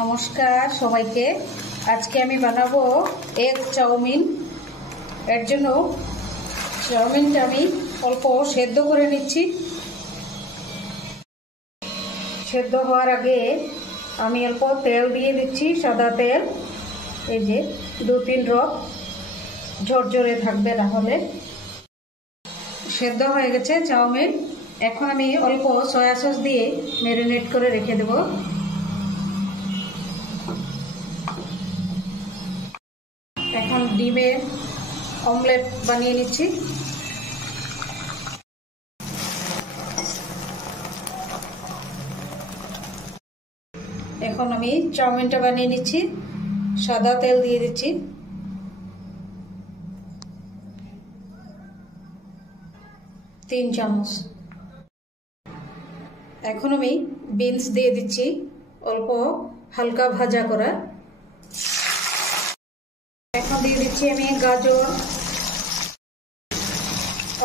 নমস্কার সবাইকে। আজকে আমি বানাবো এগ চাউমিন। এর জন্য চাউমিনটা আমি অল্প সেদ্ধ করে নিচ্ছি। সেদ্ধ হওয়ার আগে আমি অল্প তেল দিয়ে দিচ্ছি, সাদা তেল। এই যে 2-3 ড্রপ, ঝরঝরে থাকবে, না হলে। সেদ্ধ হয়ে গেছে চাউমিন। এখন আমি অল্প সয়া সস দিয়ে ম্যারিনেট করে রেখে দেব। এখন ডিমের অমলেট বানিয়ে নিচ্ছি। এখন আমি চাউমিনটা বানিয়ে নিচ্ছি। সাদা তেল দিয়ে দিচ্ছি। তিন চামচ। এখন আমি বিনস দিয়ে দিচ্ছি, অল্প হালকা ভাজা করা। এখন দিয়ে দিচ্ছি আমি গাজর,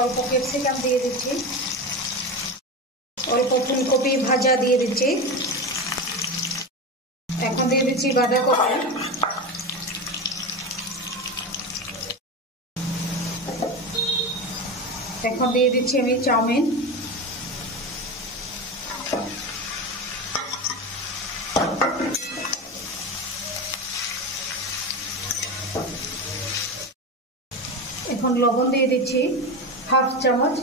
অল্প ক্যাপসিকাম দিয়ে দিচ্ছি, অল্প ফুলকপি ভাজা দিয়ে দিচ্ছি। এখন দিয়ে দিচ্ছি বাঁধাকপি। এখন দিয়ে দিচ্ছি আমি চাউমিন। এখন লবণ দিয়ে দিচ্ছি হাফ চামচ।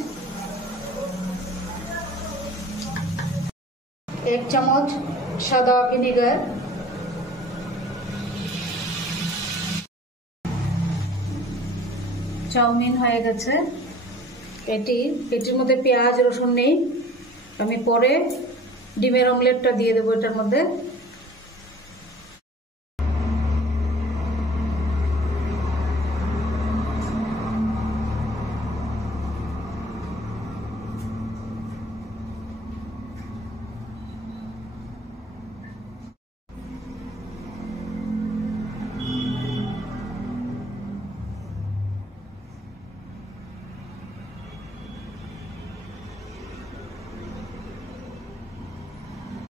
1 চামচ সাদা ভিনেগার। চাউমিন হয়ে গেছে। এটির মধ্যে পেঁয়াজ রসুন নেই, আমি পরে ডিমের অমলেটটা দিয়ে দেবো এটার মধ্যে।